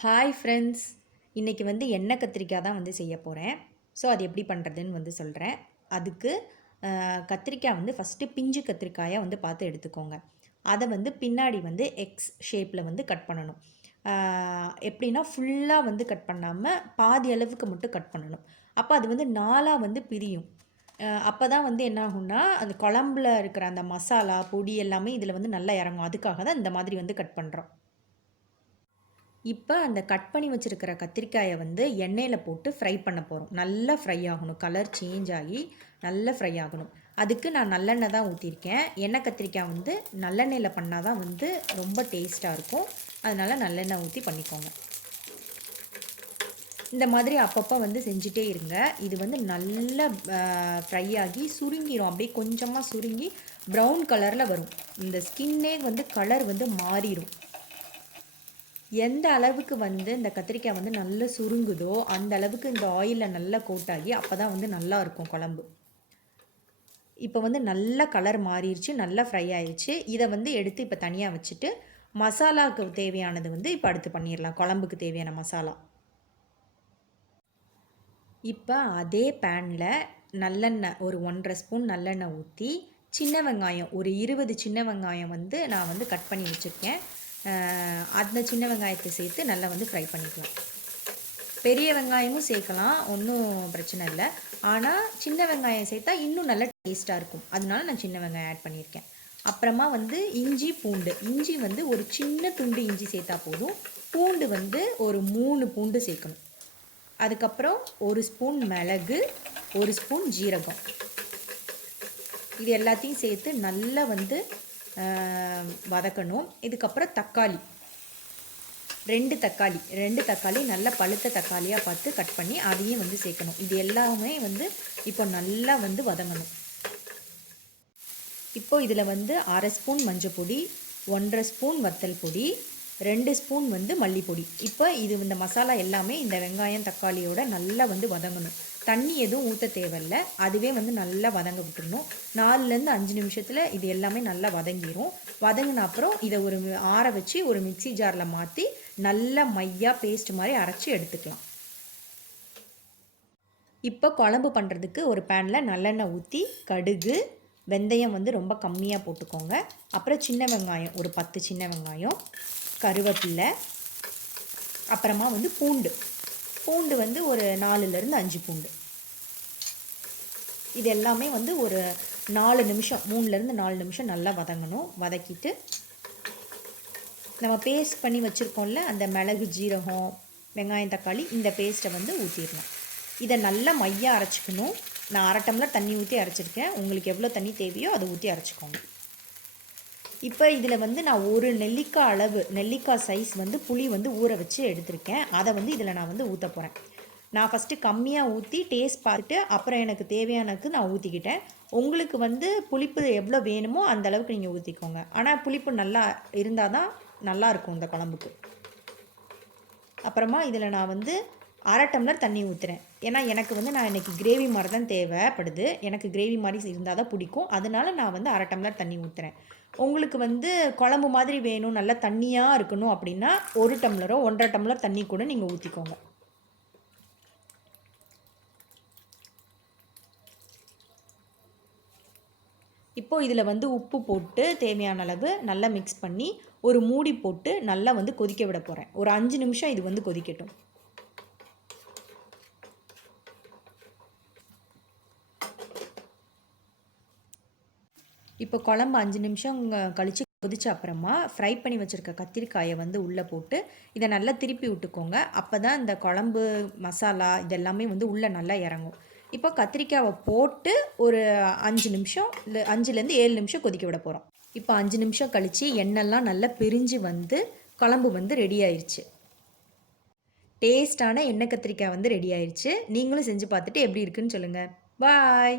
Hi friends, இன்றைக்கி எண்ணெய் கத்திரிக்காய் தான் செய்ய போகிறேன். ஸோ அது எப்படி பண்ணுறதுன்னு சொல்கிறேன். அதுக்கு கத்திரிக்காய் ஃபஸ்ட்டு பிஞ்சு கத்திரிக்காயை பார்த்து எடுத்துக்கோங்க. அதை பின்னாடி எக்ஸ் ஷேப்பில் கட் பண்ணணும். எப்படின்னா ஃபுல்லாக கட் பண்ணாமல் பாதி அளவுக்கு மட்டும் கட் பண்ணணும். அப்போ அது நாலாக பிரியும். அப்போ தான் என்ன ஆகும்னா அந்த குழம்புல இருக்கிற அந்த மசாலா பொடி எல்லாமே இதில் நல்லா இறங்கும். அதுக்காக தான் இந்த மாதிரி கட் பண்ணுறோம். இப்போ அந்த கட் பண்ணி வச்சுருக்கிற கத்திரிக்காயை எண்ணெயில் போட்டு ஃப்ரை பண்ண போகிறோம். நல்லா ஃப்ரை ஆகணும், கலர் சேஞ்ச் ஆகி நல்லா ஃப்ரை ஆகணும். அதுக்கு நான் நல்லெண்ணெய் தான் ஊற்றிருக்கேன். எண்ணெய் கத்திரிக்காய் நல்லெண்ணெயில் பண்ணால் தான் ரொம்ப டேஸ்ட்டாக இருக்கும். அதனால் நல்லெண்ணெய் ஊற்றி பண்ணிக்கோங்க. இந்த மாதிரி அப்பப்போ செஞ்சுட்டே இருங்க. இது நல்லா ஃப்ரை ஆகி சுருங்கிடும். அப்படியே கொஞ்சமாக சுருங்கி ப்ரௌன் கலரில் வரும். இந்த ஸ்கின்னே கலர் மாறிடும். எந்த அளவுக்கு இந்த கத்திரிக்காய் நல்லா சுருங்குதோ அந்த அளவுக்கு இந்த ஆயிலில் நல்லா கோட்டாகி அப்போ தான் நல்லா இருக்கும் குழம்பு. இப்போ நல்லா கலர் மாறிடுச்சு, நல்லா ஃப்ரை ஆயிடுச்சு. இதை எடுத்து இப்போ தனியாக வச்சுட்டு மசாலாவுக்கு தேவையானது இப்போ அடுத்து பண்ணிடலாம். குழம்புக்கு தேவையான மசாலா. இப்போ அதே பேனில் நல்லெண்ணெய் ஒரு 1.5 ஸ்பூன் நல்லெண்ணெய் ஊற்றி சின்ன வெங்காயம் ஒரு 20 சின்ன வெங்காயம் நான் கட் பண்ணி வச்சுருக்கேன். அந்த சின்ன வெங்காயத்தை சேர்த்து நல்லா ஃப்ரை பண்ணிக்கலாம். பெரிய வெங்காயமும் சேர்க்கலாம், ஒன்றும் பிரச்சனை இல்லை. ஆனால் சின்ன வெங்காயம் சேர்த்தா இன்னும் நல்லா டேஸ்ட்டாக இருக்கும். அதனால நான் சின்ன வெங்காயம் ஆட் பண்ணியிருக்கேன். அப்புறமா இஞ்சி பூண்டு. இஞ்சி ஒரு சின்ன துண்டு இஞ்சி சேர்த்தா போதும். பூண்டு ஒரு 3 பூண்டு சேர்க்கணும். அதுக்கப்புறம் 1 ஸ்பூன் மிளகு, 1 ஸ்பூன் ஜீரகம். இது எல்லாத்தையும் சேர்த்து நல்லா வதக்கணும். இதுக்கப்புறம் தக்காளி 2 தக்காளி நல்லா பழுத்த தக்காளியாக பார்த்து கட் பண்ணி அதையும் சேர்க்கணும். இது எல்லாமே இப்போ நல்லா வதங்கணும். இப்போ இதில் 1/2 ஸ்பூன் மஞ்சள் பொடி, 1.5 ஸ்பூன் வத்தல் பொடி, 2 ஸ்பூன் மல்லிப்பொடி. இப்போ இந்த மசாலா எல்லாமே இந்த வெங்காயம் தக்காளியோட நல்லா வதங்கணும். தண்ணி எதுவும் ஊற்ற தேவையில்லை. அதுவே நல்லா வதங்க விட்டுருணும். 4லேருந்து 5 நிமிஷத்தில் இது எல்லாமே நல்லா வதங்கிடும். வதங்கின அப்புறம் இதை ஒரு ஆற வச்சு ஒரு மிக்சி ஜாரில் மாற்றி நல்லா மையாக பேஸ்ட் மாதிரி அரைச்சி எடுத்துக்கலாம். இப்போ குழம்பு பண்ணுறதுக்கு ஒரு பேனில் நல்லெண்ணெய் ஊற்றி கடுகு, வெந்தயம் ரொம்ப கம்மியாக போட்டுக்கோங்க. அப்புறம் சின்ன வெங்காயம் ஒரு 10 சின்ன வெங்காயம், கருவேப்பிலை, அப்புறமா பூண்டு ஒரு 4லேருந்து 5 பூண்டு. இது எல்லாமே ஒரு 4 நிமிஷம் 3லேருந்து 4 நிமிஷம் நல்லா வதங்கணும். வதக்கிட்டு நம்ம பேஸ்ட் பண்ணி வச்சுருக்கோம்ல அந்த மிளகு ஜீரகம் வெங்காயம் தக்காளி இந்த பேஸ்ட்டை ஊற்றிடலாம். இதை நல்லா மையாக அரைச்சிக்கணும். நான் 1/2 டம்ளர் தண்ணி ஊற்றி அரைச்சிருக்கேன். உங்களுக்கு எவ்வளோ தண்ணி தேவையோ அதை ஊற்றி அரைச்சிக்கோங்க. இப்போ இதில் நான் ஒரு நெல்லிக்காய் அளவு நெல்லிக்காய் சைஸ் புளி ஊற வச்சு எடுத்திருக்கேன். அதை இதில் நான் ஊற்ற போகிறேன். நான் ஃபஸ்ட்டு கம்மியாக ஊற்றி டேஸ்ட் பார்த்துட்டு அப்புறம் எனக்கு தேவையானதுக்கு நான் ஊற்றிக்கிட்டேன். உங்களுக்கு புளிப்பு எவ்வளோ வேணுமோ அந்த அளவுக்கு நீங்கள் ஊற்றிக்கோங்க. ஆனால் புளிப்பு நல்லா இருந்தால் தான் நல்லாயிருக்கும் இந்த குழம்புக்கு. அப்புறமா இதில் நான் 1/2 டம்ளர் தண்ணி ஊற்றுறேன். ஏன்னா எனக்கு நான் இன்றைக்கி கிரேவி மாதிரி தான் தேவைப்படுது. எனக்கு கிரேவி மாதிரி இருந்தால் தான் பிடிக்கும். அதனால நான் 1/2 டம்ளர் தண்ணி ஊற்றுறேன். உங்களுக்கு குழம்பு மாதிரி வேணும், நல்லா தண்ணியாக இருக்கணும் அப்படின்னா 1 டம்ளரோ 1.5 டம்ளர் தண்ணி கூட நீங்கள் ஊற்றிக்கோங்க. இப்போது இதில் உப்பு போட்டு தேவையான அளவு நல்லா மிக்ஸ் பண்ணி ஒரு மூடி போட்டு நல்லா கொதிக்க விட போகிறேன். ஒரு 5 நிமிஷம் இது கொதிக்கட்டும். இப்போ குழம்பு 5 நிமிஷம் கழித்து கொதிச்ச அப்புறமா ஃப்ரை பண்ணி வச்சுருக்க கத்திரிக்காயை உள்ளே போட்டு இதை நல்லா திருப்பி விட்டுக்கோங்க. அப்போ தான் இந்த குழம்பு மசாலா இதெல்லாமே உள்ளே நல்லா இறங்கும். இப்போ கத்திரிக்காயை போட்டு ஒரு 5 நிமிஷம் இல்லை 5லேருந்து 7 நிமிஷம் கொதிக்க விட போகிறோம். இப்போ 5 நிமிஷம் கழித்து எண்ணெய்லாம் நல்லா பிரிஞ்சு குழம்பு ரெடி ஆயிடுச்சு. டேஸ்டான எண்ணெய் கத்திரிக்காய் ரெடி ஆயிடுச்சு. நீங்களும் செஞ்சு பார்த்துட்டு எப்படி இருக்குன்னு சொல்லுங்கள். பாய்.